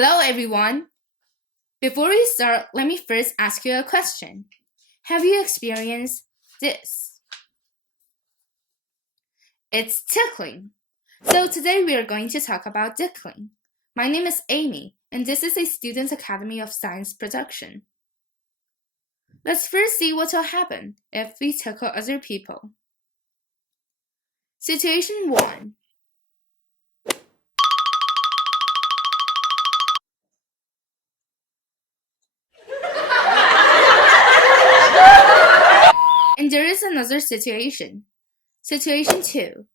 Hello, everyone. Before we start, let me first ask you a question. Have you experienced this? It's tickling. So today we are going to talk about tickling. My name is Amy, and this is a Student Academy of Science production. Let's first see what will happen if we tickle other people. Situation 1. And there is another situation. Situation 2.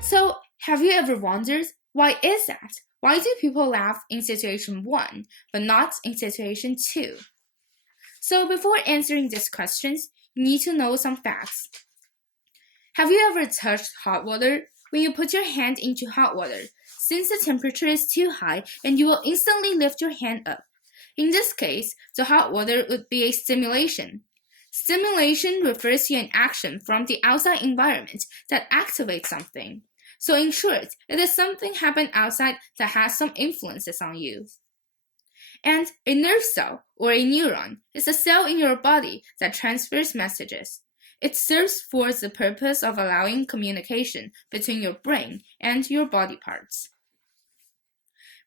So, have you ever wondered why is that? Why do people laugh in situation 1 but not in situation 2? So, before answering these questions, you need to know some facts. Have you ever touched hot water? When you put your hand into hot water, since the temperature is too high, and you will instantly lift your hand up. In this case, the hot water would be a stimulation. Stimulation refers to an action from the outside environment that activates something. So in short, it is something happen outside that has some influences on you. And a nerve cell, or a neuron, is a cell in your body that transfers messages. It serves for the purpose of allowing communication between your brain and your body parts.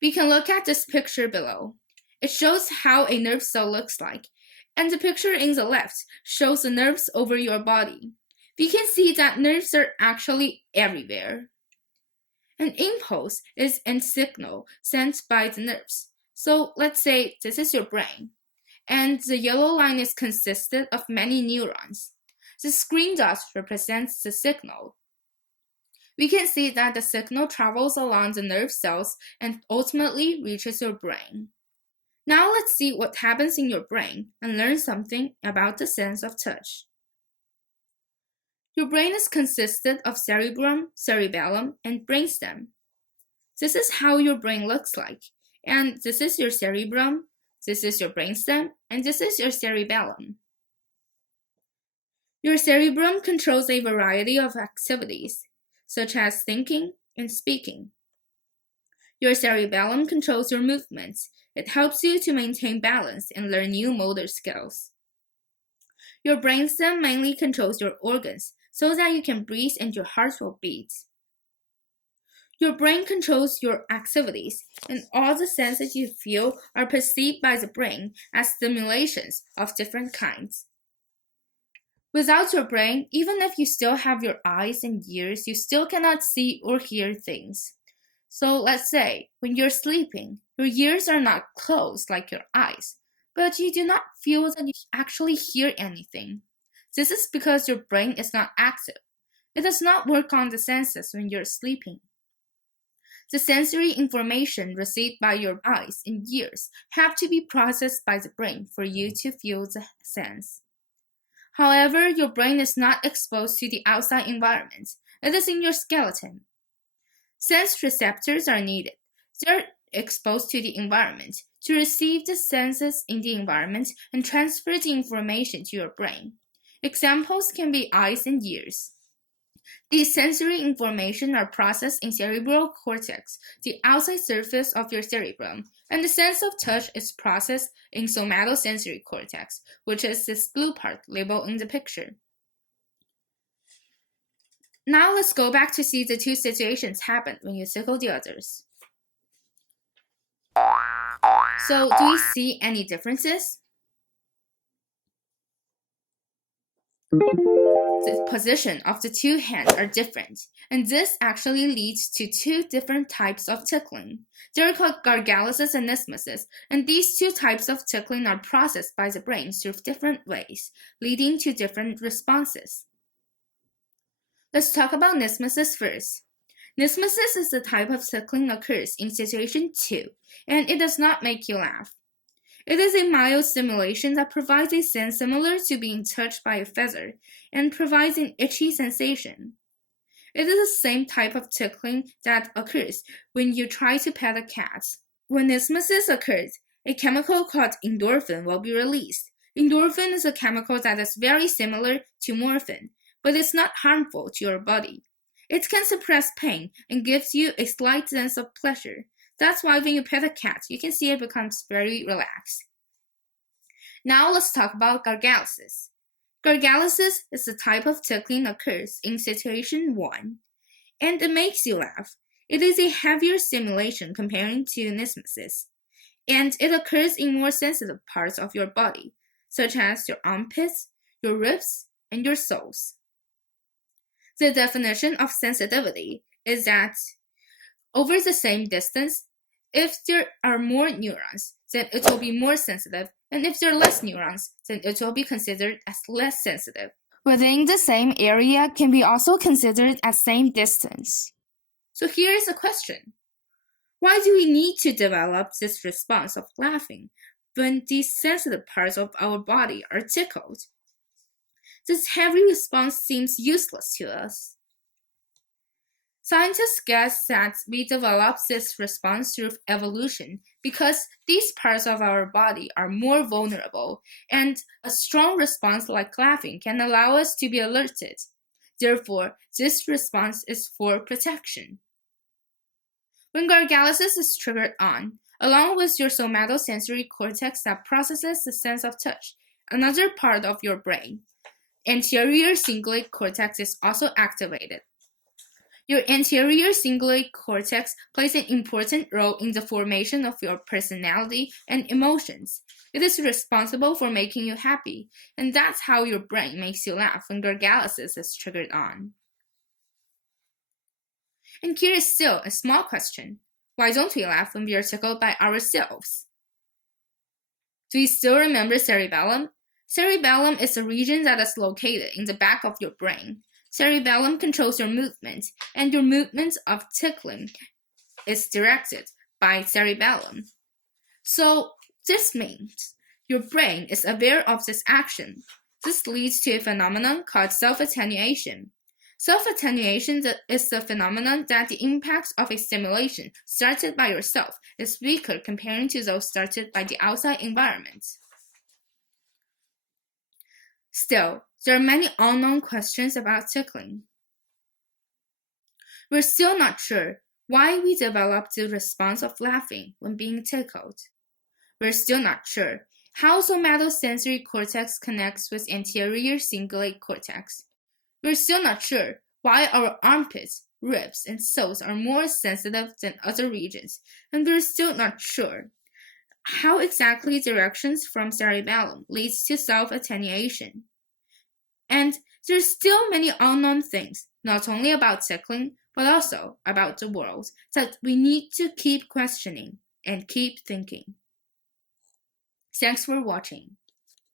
We can look at this picture below. It shows how a nerve cell looks like, and the picture in the left shows the nerves over your body. We can see that nerves are actually everywhere. An impulse is a signal sent by the nerves. So let's say this is your brain, and the yellow line is consisted of many neurons. The green dot represents the signal. We can see that the signal travels along the nerve cells and ultimately reaches your brain. Now let's see what happens in your brain and learn something about the sense of touch. Your brain is consisted of cerebrum, cerebellum, and brainstem. This is how your brain looks like, and this is your cerebrum, this is your brainstem, and this is your cerebellum. Your cerebrum controls a variety of activities, such as thinking and speaking. Your cerebellum controls your movements. It helps you to maintain balance and learn new motor skills. Your brainstem mainly controls your organs so that you can breathe and your heart will beat. Your brain controls your activities, and all the senses you feel are perceived by the brain as stimulations of different kinds. Without your brain, even if you still have your eyes and ears, you still cannot see or hear things. So let's say, when you're sleeping, your ears are not closed like your eyes, but you do not feel that you actually hear anything. This is because your brain is not active. It does not work on the senses when you're sleeping. The sensory information received by your eyes and ears have to be processed by the brain for you to feel the sense. However, your brain is not exposed to the outside environment. It is in your skeleton. Sense receptors are needed. They are exposed to the environment to receive the senses in the environment and transfer the information to your brain. Examples can be eyes and ears. These sensory information are processed in cerebral cortex, the outside surface of your cerebrum, and the sense of touch is processed in somatosensory cortex, which is this blue part labeled in the picture. Now let's go back to see the two situations happen when you tickle the others. So, do you see any differences? The position of the two hands are different, and this actually leads to two different types of tickling. They are called gargalysis and nismasis, and these two types of tickling are processed by the brain through different ways, leading to different responses. Let's talk about nismasis first. Nismasis is the type of tickling occurs in situation 2, and it does not make you laugh. It is a mild stimulation that provides a sense similar to being touched by a feather and provides an itchy sensation. It is the same type of tickling that occurs when you try to pet a cat. When nismasis occurs, a chemical called endorphin will be released. Endorphin is a chemical that is very similar to morphine, but it's not harmful to your body. It can suppress pain and gives you a slight sense of pleasure. That's why when you pet a cat, you can see it becomes very relaxed. Now let's talk about gargalysis. Gargalysis is a type of tickling that occurs in situation 1, and it makes you laugh. It is a heavier stimulation comparing to nismesis, and it occurs in more sensitive parts of your body, such as your armpits, your ribs, and your soles. The definition of sensitivity is that over the same distance, if there are more neurons, then it will be more sensitive, and if there are less neurons, then it will be considered as less sensitive. Within the same area can be also considered as same distance. So here is a question. Why do we need to develop this response of laughing when these sensitive parts of our body are tickled? This heavy response seems useless to us. Scientists guess that we develop this response through evolution because these parts of our body are more vulnerable, and a strong response like laughing can allow us to be alerted. Therefore, this response is for protection. When gargalysis is triggered on, along with your somatosensory cortex that processes the sense of touch, another part of your brain, anterior cingulate cortex, is also activated. Your anterior cingulate cortex plays an important role in the formation of your personality and emotions. It is responsible for making you happy, and that's how your brain makes you laugh when gargalysis is triggered on. And here is still a small question. Why don't we laugh when we are tickled by ourselves? Do you still remember cerebellum? Cerebellum is a region that is located in the back of your brain. Cerebellum controls your movement, and your movement of tickling is directed by cerebellum. So this means your brain is aware of this action. This leads to a phenomenon called self-attenuation. Self-attenuation is the phenomenon that the impact of a stimulation started by yourself is weaker compared to those started by the outside environment. Still, there are many unknown questions about tickling. We're still not sure why we develop the response of laughing when being tickled. We're still not sure how somatosensory cortex connects with anterior cingulate cortex. We're still not sure why our armpits, ribs, and soles are more sensitive than other regions, and we're still not sure how exactly directions from cerebellum leads to self-attenuation. And there's still many unknown things, not only about tickling, but also about the world, that we need to keep questioning and keep thinking. Thanks for watching.